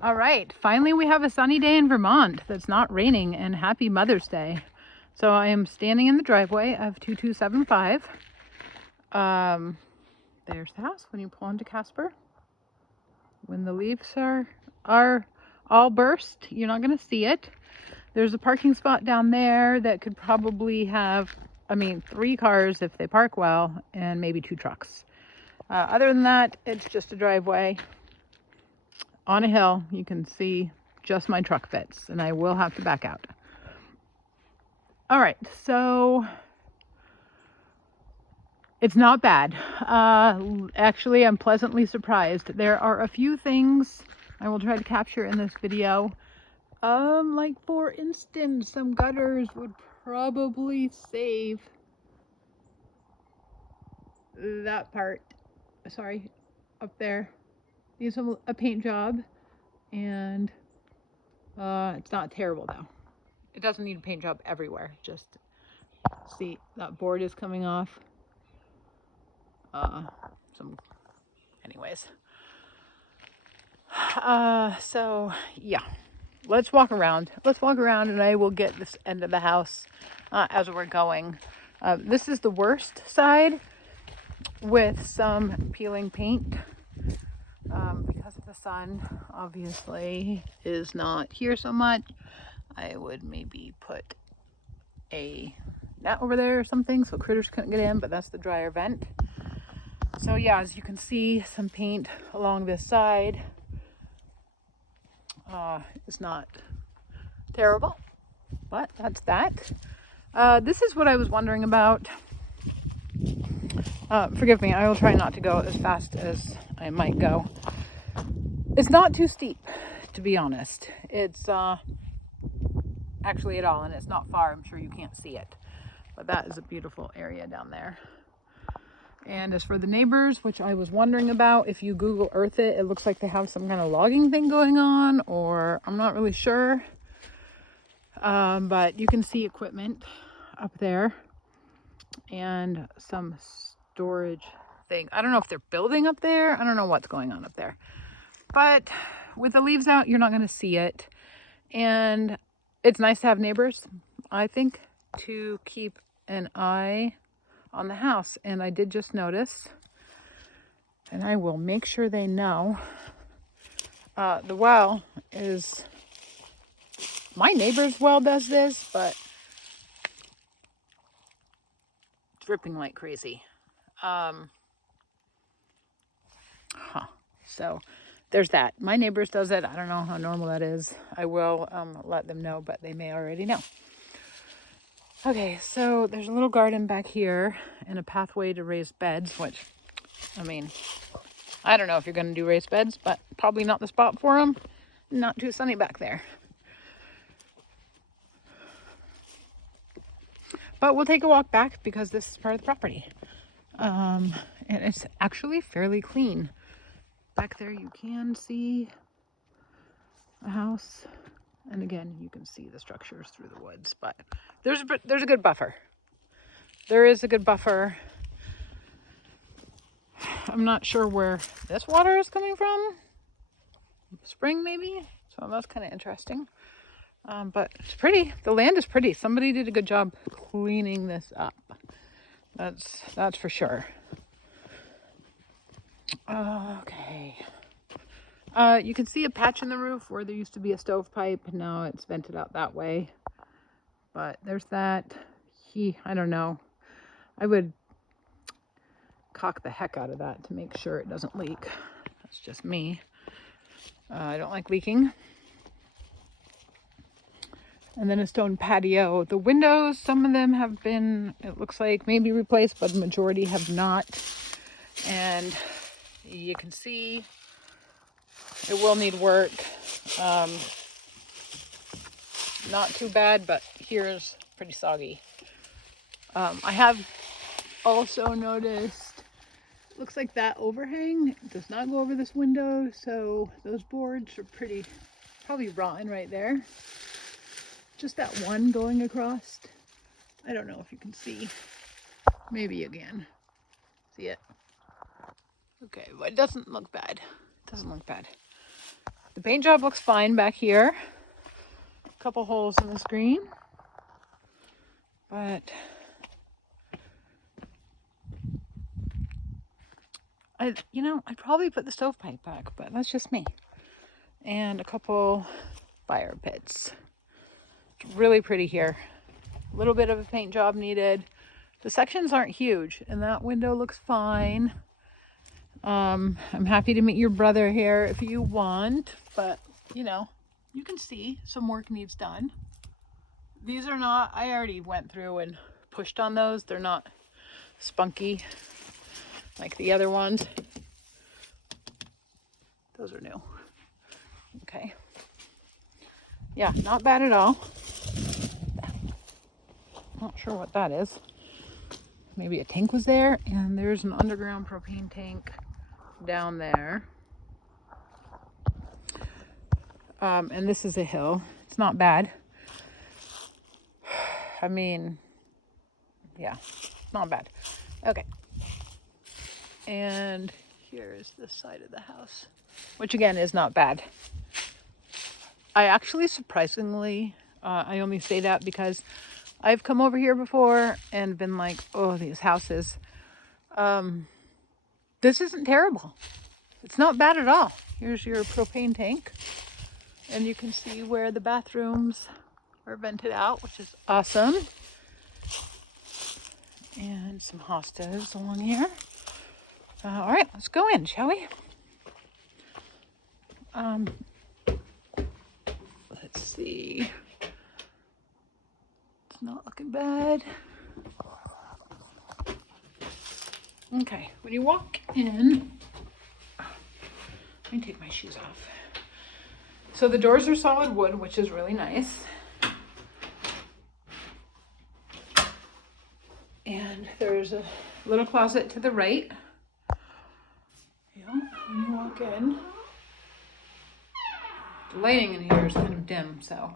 All right, finally we have a sunny day in Vermont that's not raining, and happy Mother's Day. So I am standing in the driveway of 2275. There's the house when you pull into Casper. When the leaves are all burst, you're not going to see it. There's a parking spot down there that could probably have, 3 cars if they park well, and maybe 2 trucks. Other than that, it's just a driveway on a hill. You can see just my truck fits, and I will have to back out. All right, so it's not bad. Actually, I'm pleasantly surprised. There are a few things I will try to capture in this video. Like for instance, some gutters would probably save that part. Sorry, up there. Needs a paint job, and it's not terrible though. It doesn't need a paint job everywhere. Just see that board is coming off. Anyways. So yeah, let's walk around. And I will get this end of the house as we're going. This is the worst side with some peeling paint because the sun obviously is not here so much. I would maybe put a net over there or something so critters couldn't get in, but that's the dryer vent. So yeah, as you can see, some paint along this side. It's not terrible, but that's that. This is what I was wondering about. Forgive me, I will try not to go as fast as I might go. It's not too steep, to be honest. It's actually at all, and it's not far. I'm sure you can't see it, but that is a beautiful area down there. And as for the neighbors, which I was wondering about, if you Google Earth it, it looks like they have some kind of logging thing going on, or I'm not really sure. But you can see equipment up there and some storage thing. I don't know if they're building up there. I don't know what's going on up there. But with the leaves out, you're not going to see it. And it's nice to have neighbors, I think, to keep an eye on the house. And I did just notice, and I will make sure they know, the well is, my neighbor's well does this, but dripping like crazy. So there's that. My neighbor's does it. I don't know how normal that is. I will let them know, but they may already know. Okay, so there's a little garden back here and a pathway to raised beds, which, I don't know if you're going to do raised beds, but probably not the spot for them. Not too sunny back there. But we'll take a walk back because this is part of the property. And it's actually fairly clean. Back there you can see a house. And again, you can see the structures through the woods, but there's a good buffer. There is a good buffer. I'm not sure where this water is coming from. Spring, maybe? So that's kind of interesting. But it's pretty. The land is pretty. Somebody did a good job cleaning this up. That's for sure. Okay. You can see a patch in the roof where there used to be a stovepipe. Now it's vented out that way. But there's that. I don't know. I would caulk the heck out of that to make sure it doesn't leak. That's just me. I don't like leaking. And then a stone patio. The windows, some of them have been, it looks like, maybe replaced, but the majority have not. And you can see it will need work. Not too bad, but here's pretty soggy. I have also noticed, looks like that overhang does not go over this window, so those boards are probably rotten right there. Just that one going across. I don't know if you can see. Maybe again. See it? Okay, but it doesn't look bad. The paint job looks fine back here. A couple holes in the screen. But I'd probably put the stovepipe back, but that's just me. And a couple fire pits. It's really pretty here. A little bit of a paint job needed. The sections aren't huge, and that window looks fine. I'm happy to meet your brother here if you want, but you can see some work needs done. These are not, I already went through and pushed on those. They're not spunky like the other ones. Those are new. Okay. Yeah, not bad at all. Not sure what that is. Maybe a tank was there, and there's an underground propane tank down there. And this is a hill. It's not bad. I mean, yeah, not bad. Okay. And here is this side of the house, which again is not bad. I actually surprisingly, I only say that because I've come over here before and been like, oh, these houses. This isn't terrible. It's not bad at all. Here's your propane tank. And you can see where the bathrooms are vented out, which is awesome. And some hostas along here. All right, let's go in, shall we? Let's see. It's not looking bad. Okay, when you walk in, let me take my shoes off. So the doors are solid wood, which is really nice. And there's a little closet to the right. Yeah, when you walk in. The lighting in here is kind of dim, so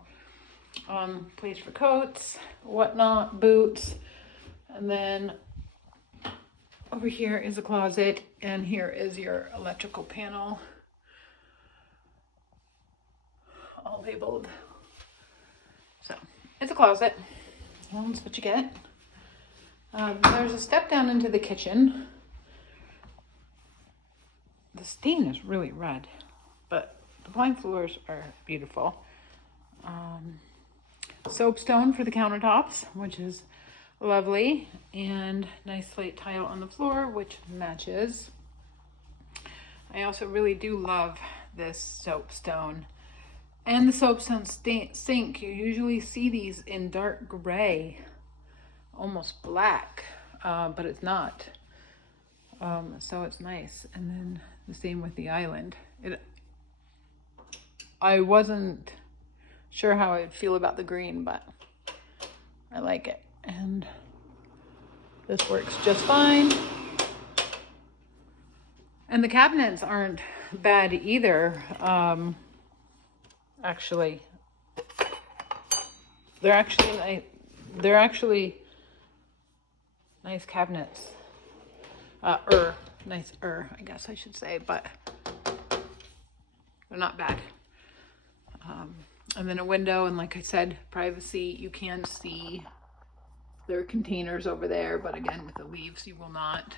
place for coats, whatnot, boots, and then over here is a closet, and here is your electrical panel, all labeled. So it's a closet. That's what you get. There's a step down into the kitchen. The stain is really red, but the pine floors are beautiful. Soapstone for the countertops, which is lovely, and nice slate tile on the floor, which matches. I also really do love this soapstone. And the soapstone sink, you usually see these in dark gray, almost black, but it's not. So it's nice. And then the same with the island. I wasn't sure how I'd feel about the green, but I like it. And this works just fine. And the cabinets aren't bad either. Actually, they're actually nice cabinets. Nicer, I guess I should say, but they're not bad. And then a window, and like I said, privacy. You can see there are containers over there, but again, with the leaves, you will not.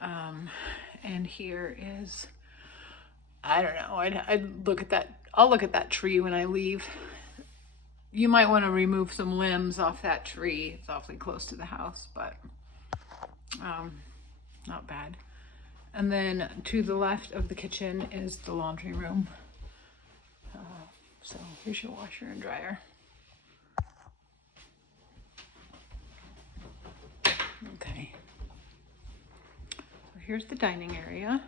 And here is, I don't know, I'd look at that. I'll look at that tree when I leave. You might want to remove some limbs off that tree. It's awfully close to the house, but not bad. And then to the left of the kitchen is the laundry room. So here's your washer and dryer. Okay. So here's the dining area.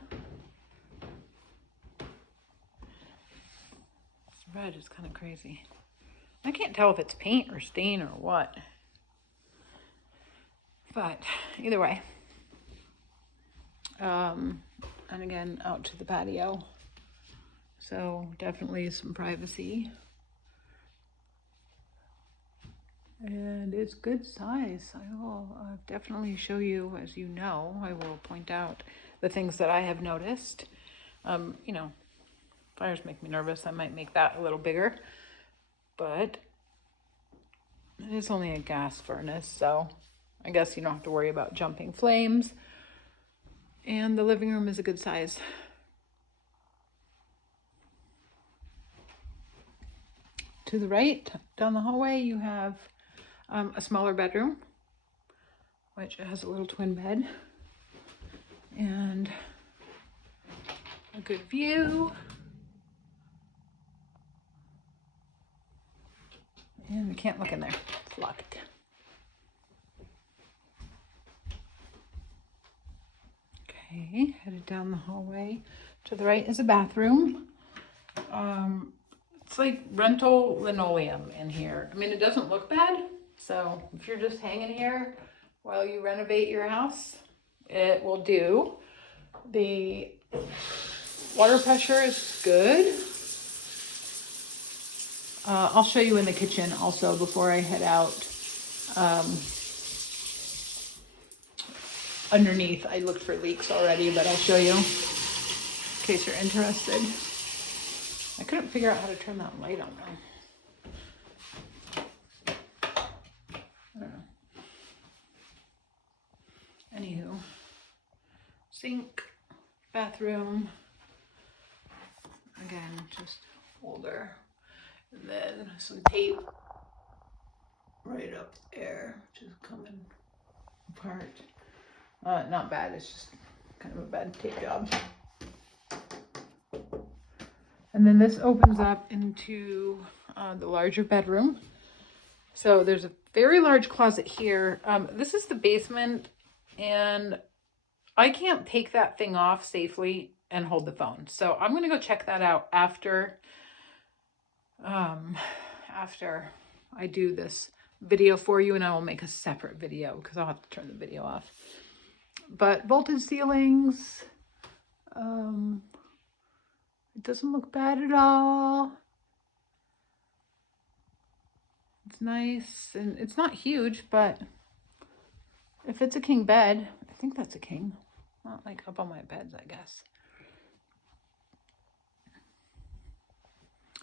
This red is kind of crazy. I can't tell if it's paint or stain or what. But either way. And again, out to the patio. So definitely some privacy. And it's good size. I will definitely show you, as you know, I will point out the things that I have noticed. Fires make me nervous. I might make that a little bigger, but it is only a gas furnace, so I guess you don't have to worry about jumping flames. And the living room is a good size. To the right, down the hallway, you have a smaller bedroom, which has a little twin bed and a good view. And we can't look in there, it's locked. Okay, headed down the hallway. To the right is a bathroom. It's like rental linoleum in here. I mean, it doesn't look bad. So if you're just hanging here while you renovate your house, it will do. The water pressure is good. I'll show you in the kitchen also before I head out. Underneath, I looked for leaks already, but I'll show you in case you're interested. I couldn't figure out how to turn that light on though. I don't know. Anywho, sink, bathroom, again, just older. And then some tape right up there, which is coming apart. Not bad, it's just kind of a bad tape job. And then this opens up into the larger bedroom. So there's a very large closet here. This is the basement, and I can't take that thing off safely and hold the phone. So I'm gonna go check that out after I do this video for you, and I will make a separate video because I'll have to turn the video off. But vaulted ceilings, it doesn't look bad at all. It's nice, and it's not huge, but if it's a king bed, I think that's a king. Not like up on my beds, I guess.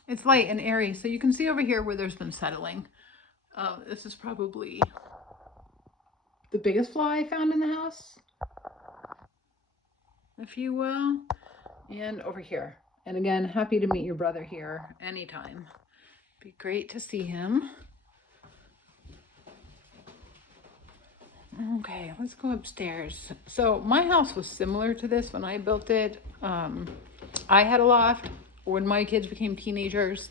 It's light and airy, so you can see over here where there's been settling. This is probably the biggest flaw I found in the house, if you will. And over here. And again, happy to meet your brother here anytime. Be great to see him. Okay, let's go upstairs. So my house was similar to this when I built it. I had a loft when my kids became teenagers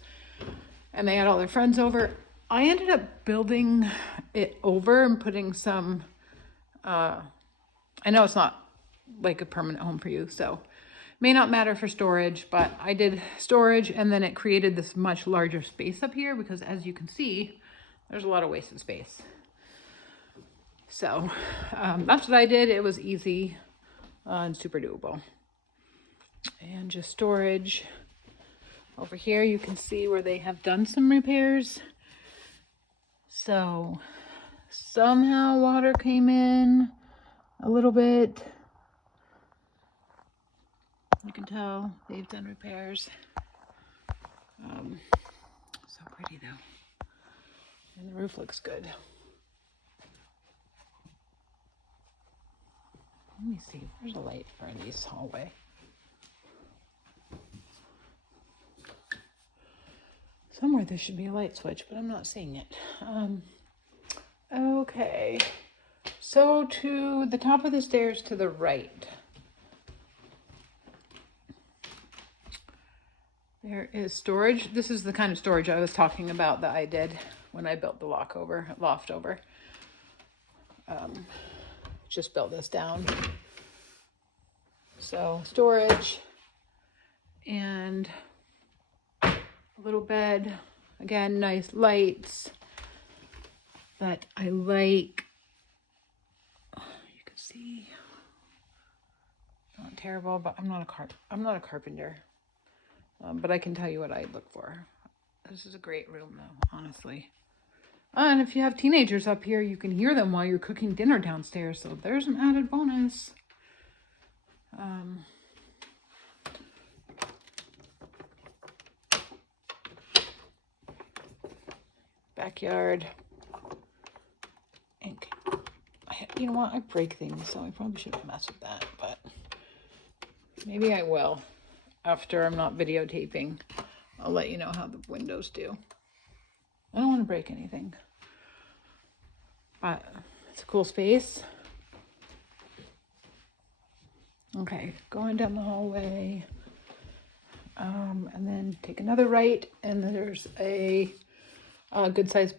and they had all their friends over. I ended up building it over and putting some, I know it's not like a permanent home for you, so may not matter for storage, but I did storage, and then it created this much larger space up here because, as you can see, there's a lot of wasted space. So that's what I did. It was easy and super doable. And just storage. Over here you can see where they have done some repairs. So somehow water came in a little bit. You can tell they've done repairs. So pretty though. And the roof looks good. Let me see, there's a light for this hallway. Somewhere there should be a light switch, but I'm not seeing it. Okay, so to the top of the stairs to the right, there is storage. This is the kind of storage I was talking about that I did when I built the loft over. Just built this down. So storage and a little bed. Again, nice lights that I like. You can see, not terrible, but I'm not a carpenter. But I can tell you what I look for. This is a great room though, honestly. And if you have teenagers up here, you can hear them while you're cooking dinner downstairs. So there's an added bonus. backyard. And you know what? I break things, so I probably shouldn't mess with that, but maybe I will after I'm not videotaping. I'll let you know how the windows do. I don't want to break anything, but it's a cool space. Okay, going down the hallway, and then take another right, and there's a good size,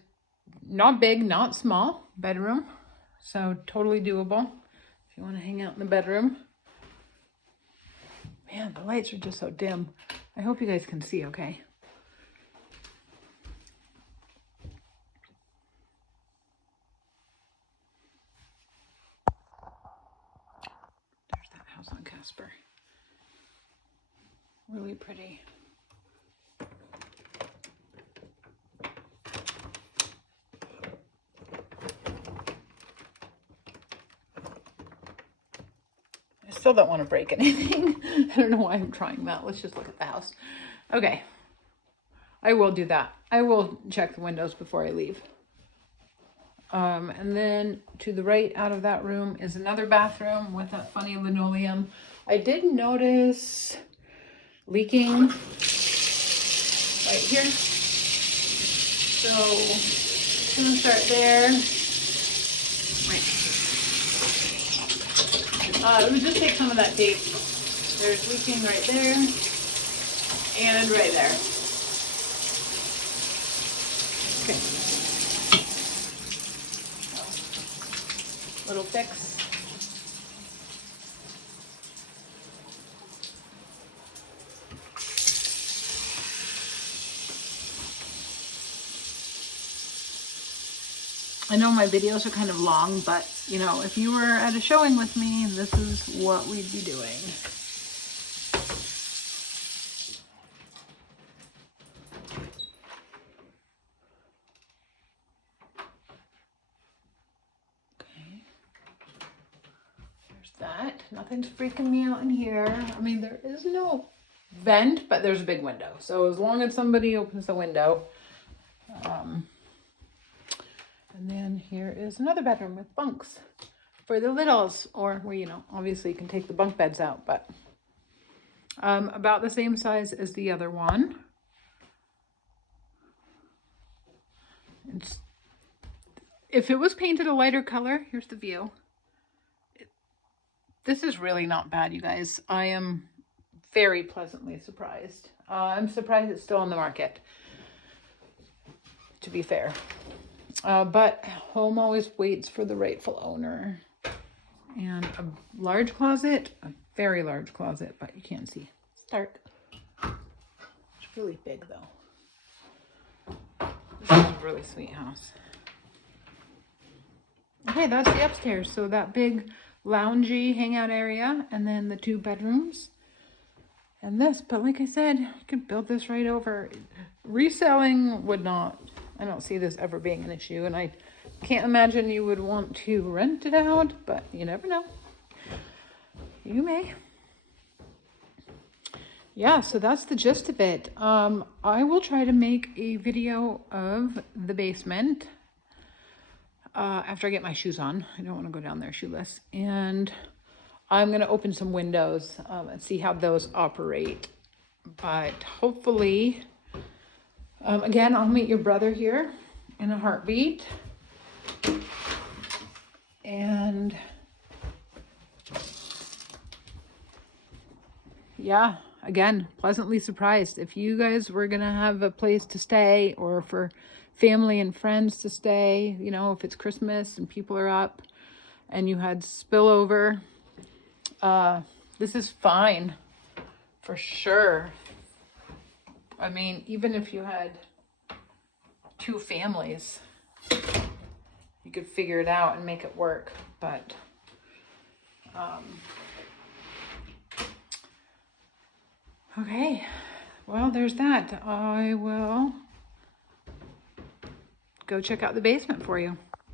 not big, not small bedroom, so totally doable if you want to hang out in the bedroom. Man, the lights are just so dim. I hope you guys can see okay. There's that house on Casper. Really pretty. I still don't want to break anything. I don't know why I'm trying that. Let's just look at the house. Okay. I will do that. I will check the windows before I leave. And then to the right out of that room is another bathroom with that funny linoleum. I did notice leaking right here. So I'm gonna start there. Let me just take some of that tape. There's leaking right there and right there. Okay. Little fix. I know my videos are kind of long, but you know, if you were at a showing with me, this is what we'd be doing. Okay. There's that. Nothing's freaking me out in here. I mean, there is no vent, but there's a big window. So as long as somebody opens the window, and then here is another bedroom with bunks for the littles, or where, you know, obviously you can take the bunk beds out, but about the same size as the other one. If it was painted a lighter color, here's the view. This is really not bad, you guys. I am very pleasantly surprised. I'm surprised it's still on the market, to be fair. But home always waits for the rightful owner. And a large closet, a very large closet, but you can't see. It's dark. It's really big though. This is a really sweet house. Okay, that's the upstairs. So that big loungy hangout area, and then the 2 bedrooms. And this, but like I said, you could build this right over. Reselling would not, I don't see this ever being an issue, and I can't imagine you would want to rent it out, but you never know. You may. Yeah, so that's the gist of it. I will try to make a video of the basement after I get my shoes on. I don't want to go down there shoeless. And I'm going to open some windows and see how those operate. But hopefully, again, I'll meet your brother here in a heartbeat. And yeah, again, pleasantly surprised. If you guys were going to have a place to stay, or for family and friends to stay, you know, if it's Christmas and people are up and you had spillover, this is fine for sure. I mean, even if you had 2 families, you could figure it out and make it work. But okay, well, there's that. I will go check out the basement for you.